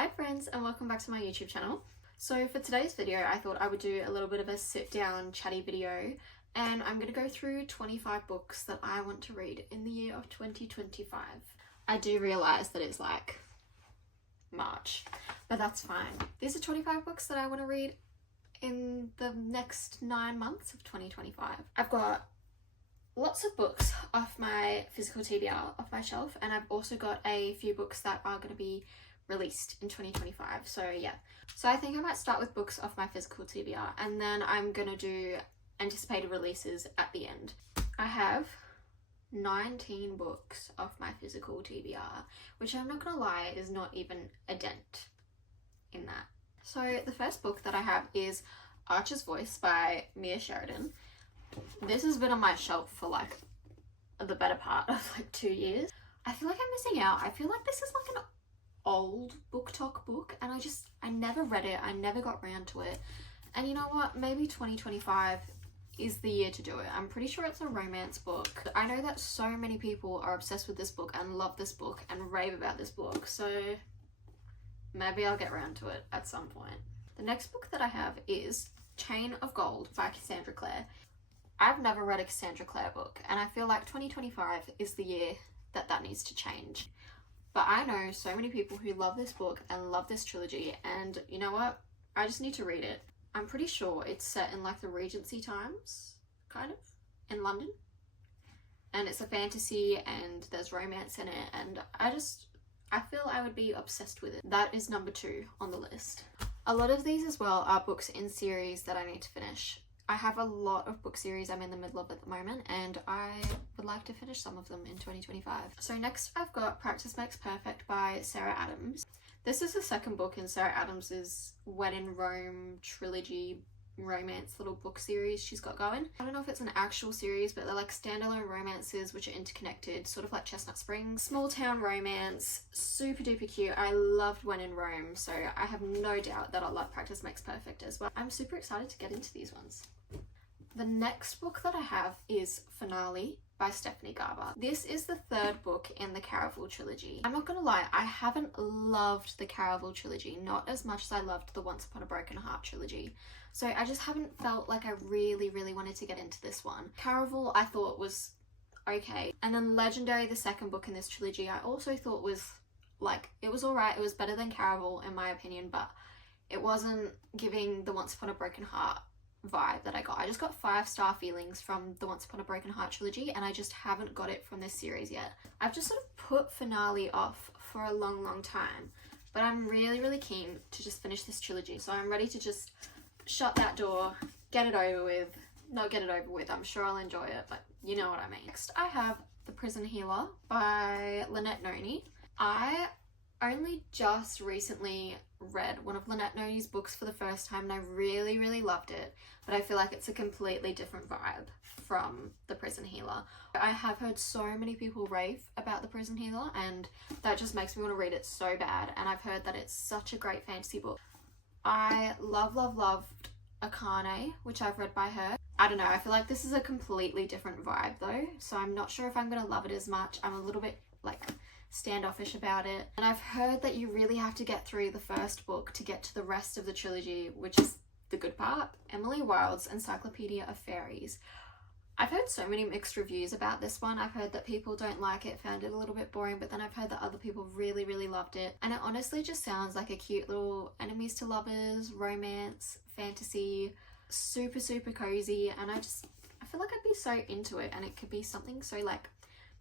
Hi friends, and welcome back to my YouTube channel. So for today's video I thought I would do a little bit of a sit down chatty video, and I'm going to go through 25 books that I want to read in the year of 2025. I do realise that it's like March, but that's fine. These are 25 books that I want to read in the next 9 months of 2025. I've got lots of books off my physical TBR off my shelf, and I've also got a few books that are going to be released in 2025. So yeah, so I think I might start with books off my physical TBR, and then I'm gonna do anticipated releases at the end. I have 19 books off my physical TBR, which I'm not gonna lie is not even a dent in that. So the first book that I have is Archer's Voice by Mia Sheridan. This has been on my shelf for like the better part of like 2 years. I feel like I'm missing out. I feel like this is like an old book talk book, and I never read it. I never got round to it. And you know what, maybe 2025 is the year to do it. I'm pretty sure it's a romance book. I know that so many people are obsessed with this book and love this book and rave about this book, so maybe I'll get round to it at some point. The next book that I have is Chain of Gold by Cassandra Clare. I've never read a Cassandra Clare book, and I feel like 2025 is the year that needs to change. But I know so many people who love this book and love this trilogy, and you know what? I just need to read it. I'm pretty sure it's set in like the Regency times, kind of, in London. And it's a fantasy and there's romance in it, and I feel I would be obsessed with it. That is number 2 on the list. A lot of these as well are books in series that I need to finish. I have a lot of book series I'm in the middle of at the moment, and I would like to finish some of them in 2025. So next I've got Practice Makes Perfect by Sarah Adams. This is the second book in Sarah Adams's When in Rome trilogy romance little book series she's got going. I don't know if it's an actual series, but they're like standalone romances which are interconnected, sort of like Chestnut Springs. Small town romance, super duper cute. I loved When in Rome, so I have no doubt that I'll love Practice Makes Perfect as well. I'm super excited to get into these ones. The next book that I have is Finale by Stephanie Garber. This is the third book in the Caraval trilogy. I'm not gonna lie, I haven't loved the Caraval trilogy, not as much as I loved the Once Upon a Broken Heart trilogy. So I just haven't felt like I really wanted to get into this one. Caraval I thought was okay. And then Legendary, the second book in this trilogy, I also thought was like, it was alright. It was better than Caraval in my opinion, but it wasn't giving the Once Upon a Broken Heart vibe that I got. I just got 5-star feelings from the Once Upon a Broken Heart trilogy, and I just haven't got it from this series yet. I've just sort of put Finale off for a long time, but I'm really keen to just finish this trilogy, so I'm ready to just shut that door, get it over with. Not get it over with, I'm sure I'll enjoy it, but you know what I mean. Next I have The Prison Healer by Lynette Noni. I only just recently read one of Lynette Noni's books for the first time, and I really loved it, but I feel like it's a completely different vibe from The Prison Healer. I have heard so many people rave about The Prison Healer, and that just makes me want to read it so bad, and I've heard that it's such a great fantasy book. I loved Akane, which I've read by her. I don't know, I feel like this is a completely different vibe though, so I'm not sure if I'm gonna love it as much. I'm a little bit like standoffish about it, and I've heard that you really have to get through the first book to get to the rest of the trilogy, which is the good part. Emily Wilde's Encyclopedia of Fairies. I've heard so many mixed reviews about this one. I've heard that people don't like it, found it a little bit boring, but then I've heard that other people really loved it, and it honestly just sounds like a cute little enemies to lovers romance fantasy, super cozy, and I feel like I'd be so into it, and it could be something so like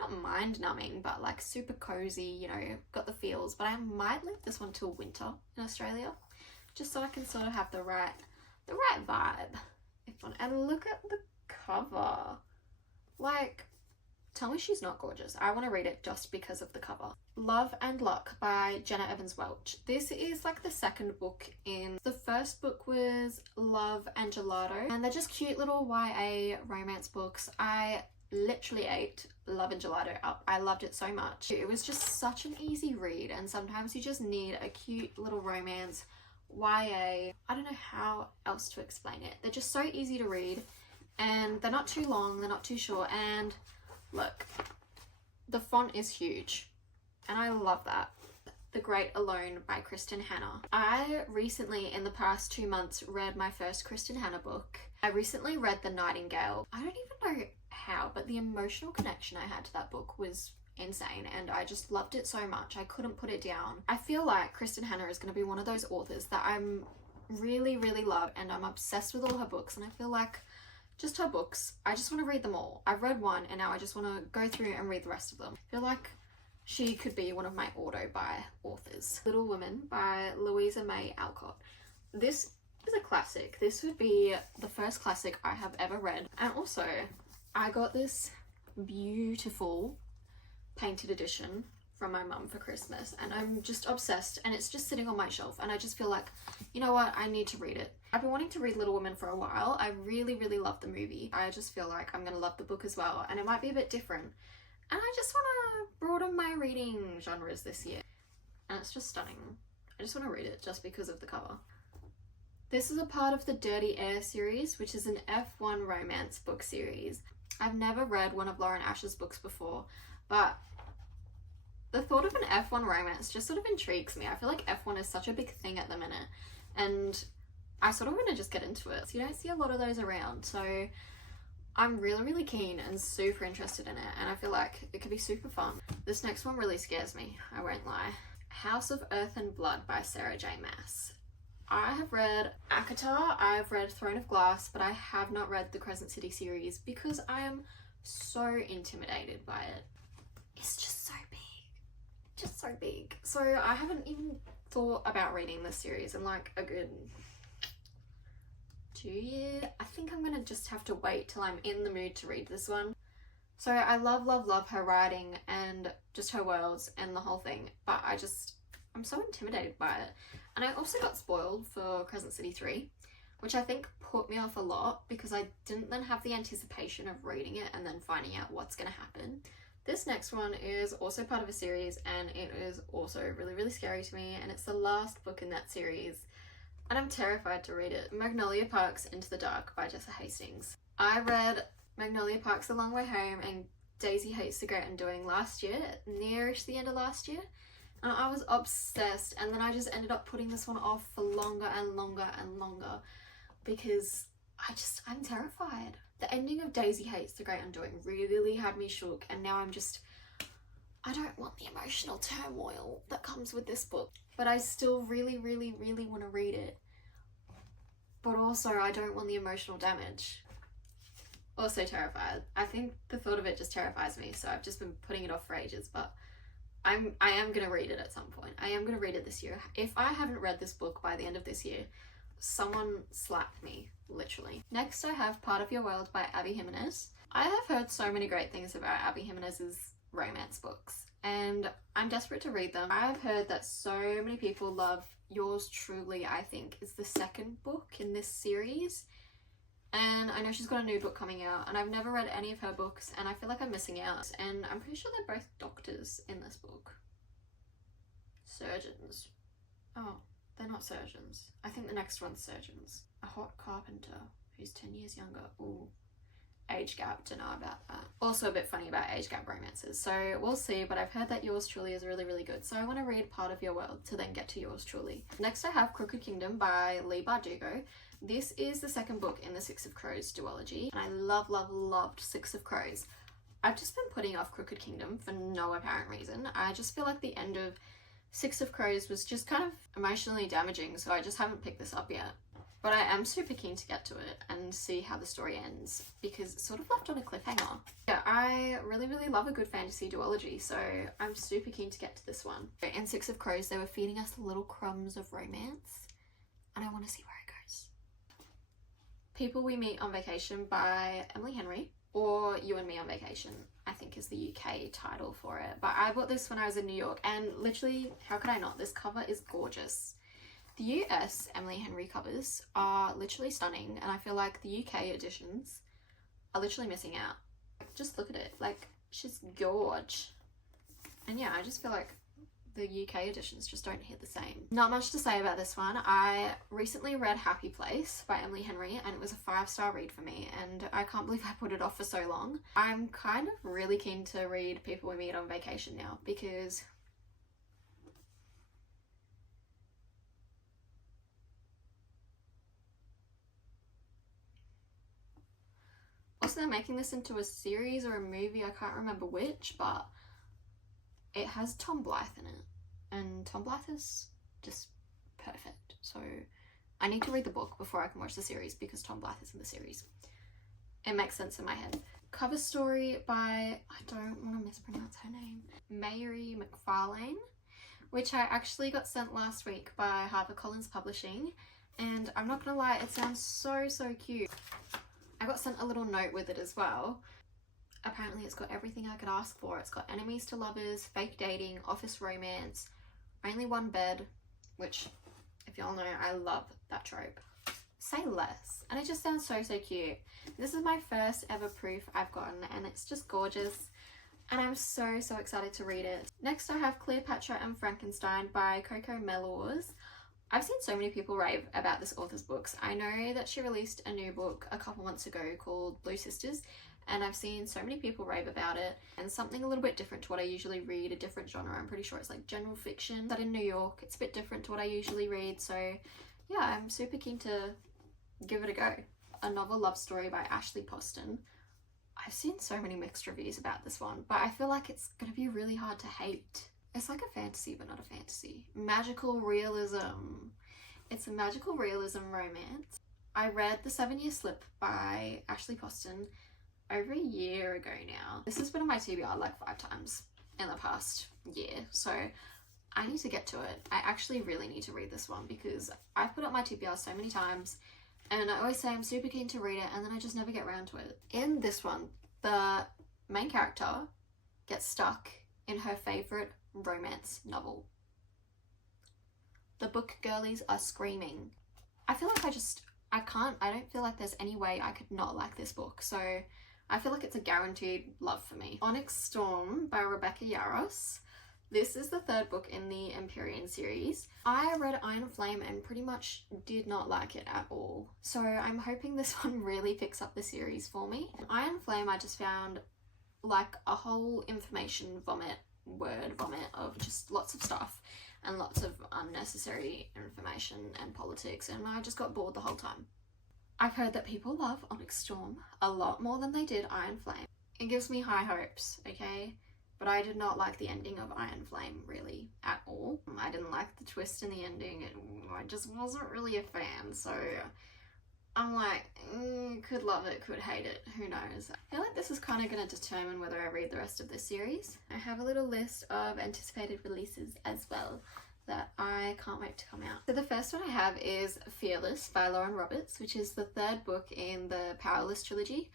not mind-numbing, but like super cozy, you know, got the feels. But I might leave this one till winter in Australia, just so I can sort of have the right vibe. And look at the cover. Like, tell me she's not gorgeous. I want to read it just because of the cover. Love and Luck by Jenna Evans Welch. This is like the second book in. The first book was Love and Gelato, and they're just cute little YA romance books. I literally ate Love and Gelato up. I loved it so much. It was just such an easy read, and sometimes you just need a cute little romance YA. I don't know how else to explain it. They're just so easy to read, and they're not too long, they're not too short, and look, the font is huge and I love that. The Great Alone by Kristen Hanna. I recently, in the past 2 months, read my first Kristen Hanna book. I recently read The Nightingale. I don't even know how, but the emotional connection I had to that book was insane, and I just loved it so much. I couldn't put it down. I feel like Kristen Hanna is going to be one of those authors that I'm really love, and I'm obsessed with all her books, and I feel like just her books, I just want to read them all. I've read one and now I just want to go through and read the rest of them. I feel like she could be one of my auto-buy authors. Little Women by Louisa May Alcott. This is a classic. This would be the first classic I have ever read. And also, I got this beautiful painted edition from my mum for Christmas, and I'm just obsessed, and it's just sitting on my shelf, and I just feel like, you know what, I need to read it. I've been wanting to read Little Women for a while. I really love the movie. I just feel like I'm gonna love the book as well, and it might be a bit different. And I just want to broaden my reading genres this year. And it's just stunning. I just want to read it just because of the cover. This is a part of the Dirty Air series, which is an F1 romance book series. I've never read one of Lauren Ash's books before, but the thought of an F1 romance just sort of intrigues me. I feel like F1 is such a big thing at the minute, and I sort of want to just get into it. So you don't see a lot of those around, so I'm really keen and super interested in it, and I feel like it could be super fun. This next one really scares me, I won't lie. House of Earth and Blood by Sarah J Maas. I have read ACOTAR, I've read Throne of Glass, but I have not read the Crescent City series because I am so intimidated by it. It's just so big. So I haven't even thought about reading this series in like a good 2 years. I think I'm gonna just have to wait till I'm in the mood to read this one. So I love her writing and just her worlds and the whole thing, but I'm so intimidated by it. And I also got spoiled for Crescent City 3, which I think put me off a lot because I didn't then have the anticipation of reading it and then finding out what's gonna happen. This next one is also part of a series, and it is also really scary to me, and it's the last book in that series, and I'm terrified to read it. Magnolia Park's Into the Dark by Jessa Hastings. I read Magnolia Park's The Long Way Home and Daisy Hates the Great Undoing last year, nearish the end of last year, and I was obsessed, and then I just ended up putting this one off for longer because I'm terrified. The ending of Daisy Hates the Great Undoing really had me shook, and now I don't want the emotional turmoil that comes with this book, but I still really want to read it. But also I don't want the emotional damage. Also terrified. I think the thought of it just terrifies me, so I've just been putting it off for ages, but I am going to read it at some point. I am going to read it this year. If I haven't read this book by the end of this year, someone slap me, literally. Next I have Part of Your World by Abby Jimenez. I have heard so many great things about Abby Jimenez's romance books, and I'm desperate to read them. I've heard that so many people love Yours Truly, I think, is the second book in this series. And I know she's got a new book coming out, and I've never read any of her books, and I feel like I'm missing out. And I'm pretty sure they're both doctors in this book. Surgeons. Oh, they're not surgeons. I think the next one's surgeons. A hot carpenter who's 10 years younger. Ooh. Age gap, don't know about that. Also a bit funny about age gap romances, so we'll see, but I've heard that Yours Truly is really good, so I want to read Part of Your World to then get to Yours Truly. Next I have Crooked Kingdom by Leigh Bardugo. This is the second book in the Six of Crows duology, and I loved Six of Crows. I've just been putting off Crooked Kingdom for no apparent reason. I just feel like the end of Six of Crows was just kind of emotionally damaging, so I just haven't picked this up yet. But I am super keen to get to it and see how the story ends, because it's sort of left on a cliffhanger. Yeah, I really love a good fantasy duology, so I'm super keen to get to this one. In Six of Crows, they were feeding us little crumbs of romance, and I want to see where it goes. People We Meet on Vacation by Emily Henry, or You and Me on Vacation, I think is the UK title for it. But I bought this when I was in New York, and literally, how could I not? This cover is gorgeous. The US Emily Henry covers are literally stunning, and I feel like the UK editions are literally missing out. Just look at it, like, she's gorge. And yeah, I just feel like the UK editions just don't hit the same. Not much to say about this one. I recently read Happy Place by Emily Henry, and it was a 5-star read for me, and I can't believe I put it off for so long. I'm kind of really keen to read People We Meet on Vacation now, because Apparently they're making this into a series or a movie, I can't remember which, but it has Tom Blythe in it. And Tom Blythe is just perfect. So I need to read the book before I can watch the series because Tom Blythe is in the series. It makes sense in my head. Cover story by, I don't want to mispronounce her name, Mary McFarlane, which I actually got sent last week by HarperCollins Publishing. And I'm not gonna lie, it sounds so cute. I got sent a little note with it as well. Apparently it's got everything I could ask for. It's got enemies to lovers, fake dating, office romance, only one bed, which, if y'all know, I love that trope. Say less. And it just sounds so cute. This is my first ever proof I've gotten, and it's just gorgeous. And I'm so excited to read it. Next I have Cleopatra and Frankenstein by Coco Melors. I've seen so many people rave about this author's books. I know that she released a new book a couple months ago called Blue Sisters, and I've seen so many people rave about it, and something a little bit different to what I usually read, a different genre. I'm pretty sure it's like general fiction set in New York. It's a bit different to what I usually read, so yeah, I'm super keen to give it a go. A novel love story by Ashley Poston. I've seen so many mixed reviews about this one, but I feel like it's gonna be really hard to hate. It's like a fantasy, but not a fantasy. Magical realism. It's a magical realism romance. I read The 7-Year Slip by Ashley Poston over a year ago now. This has been on my TBR like 5 times in the past year, so I need to get to it. I actually really need to read this one because I've put up my TBR so many times, and I always say I'm super keen to read it, and then I just never get around to it. In this one, the main character gets stuck in her favourite romance novel. The book girlies are screaming. I feel like I don't feel like there's any way I could not like this book, so I feel like it's a guaranteed love for me. Onyx Storm by Rebecca Yarros. This is the 3rd book in the Empyrean series. I read Iron Flame and pretty much did not like it at all, so I'm hoping this one really picks up the series for me. Iron Flame I just found like a whole information vomit, word vomit of just lots of stuff and lots of unnecessary information and politics, and I just got bored the whole time. I've heard that people love Onyx Storm a lot more than they did Iron Flame. It gives me high hopes, okay? But I did not like the ending of Iron Flame really at all. I didn't like the twist in the ending, and I just wasn't really a fan, so I'm like, could love it, could hate it, who knows. I feel like this is kind of going to determine whether I read the rest of this series. I have a little list of anticipated releases as well that I can't wait to come out. So the first one I have is Fearless by Lauren Roberts, which is the 3rd book in the Powerless trilogy.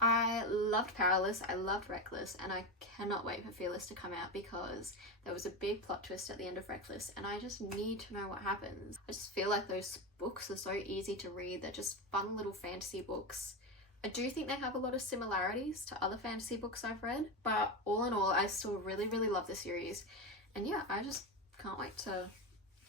I loved Powerless, I loved Reckless, and I cannot wait for Fearless to come out because there was a big plot twist at the end of Reckless, and I just need to know what happens. I just feel like those books are so easy to read. They're just fun little fantasy books. I do think they have a lot of similarities to other fantasy books I've read, but all in all, I still really love the series. And yeah, I just can't wait to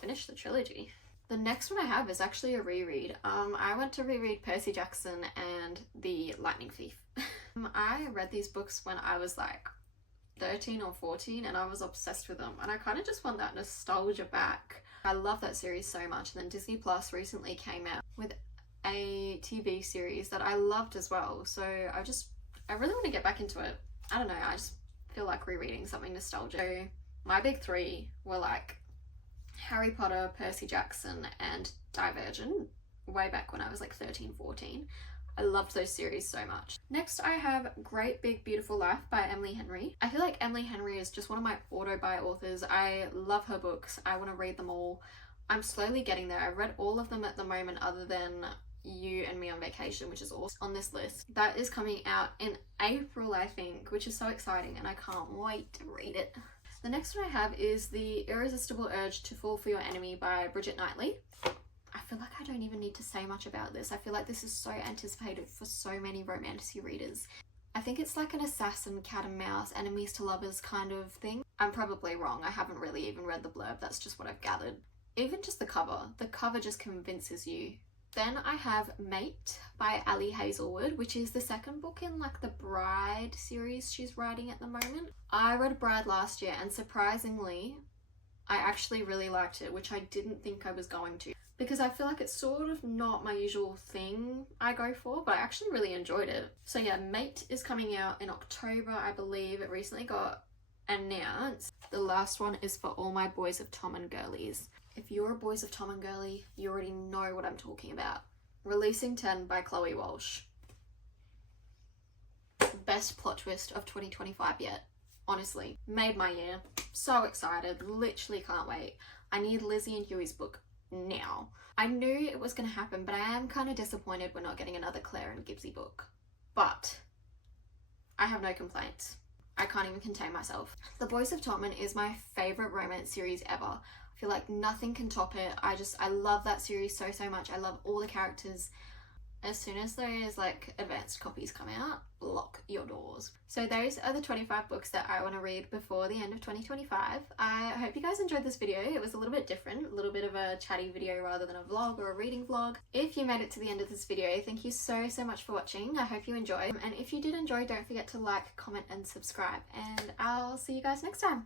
finish the trilogy. The next one I have is actually a reread. I went to reread Percy Jackson and The Lightning Thief. I read these books when I was like 13 or 14 and I was obsessed with them, and I kind of just want that nostalgia back. I love that series so much, and then Disney Plus recently came out with a TV series that I loved as well, so I really want to get back into it. I don't know, I just feel like rereading something nostalgic. So my big 3 were like Harry Potter, Percy Jackson, and Divergent, way back when I was like 13, 14. I loved those series so much. Next I have Great Big Beautiful Life by Emily Henry. I feel like Emily Henry is just one of my auto-buy authors. I love her books. I want to read them all. I'm slowly getting there. I've read all of them at the moment other than You and Me on Vacation, which is also on this list. That is coming out in April, I think, which is so exciting, and I can't wait to read it. The next one I have is The Irresistible Urge to Fall for Your Enemy by Bridget Knightley. I feel like I don't even need to say much about this. I feel like this is so anticipated for so many romantasy readers. I think it's like an assassin, cat and mouse, enemies to lovers kind of thing. I'm probably wrong. I haven't really even read the blurb. That's just what I've gathered. Even just the cover just convinces you. Then I have Mate by Ali Hazelwood, which is the 2nd book in like the Bride series she's writing at the moment. I read Bride last year, and surprisingly, I actually really liked it, which I didn't think I was going to. because I feel like it's sort of not my usual thing I go for, but I actually really enjoyed it. So yeah, Mate is coming out in October, I believe. It recently got announced. The last one is for all my boys of Tom and girlies. If you're a boys of Tom and girly, you already know what I'm talking about. Releasing 10 by Chloe Walsh. Best plot twist of 2025 yet. Honestly, made my year. So excited, literally can't wait. I need Lizzie and Huey's book now. I knew it was going to happen, but I am kind of disappointed we're not getting another Claire and Gibbsy book. But I have no complaints. I can't even contain myself. The Boys of Tottenham is my favourite romance series ever. I feel like nothing can top it. I love that series so much. I love all the characters. As soon as those like advanced copies come out, lock your doors. So those are the 25 books that I want to read before the end of 2025. I hope you guys enjoyed this video. It was a little bit different, a little bit of a chatty video rather than a vlog or a reading vlog. If you made it to the end of this video, thank you so much for watching. I hope you enjoyed. And if you did enjoy, don't forget to like, comment and subscribe. And I'll see you guys next time.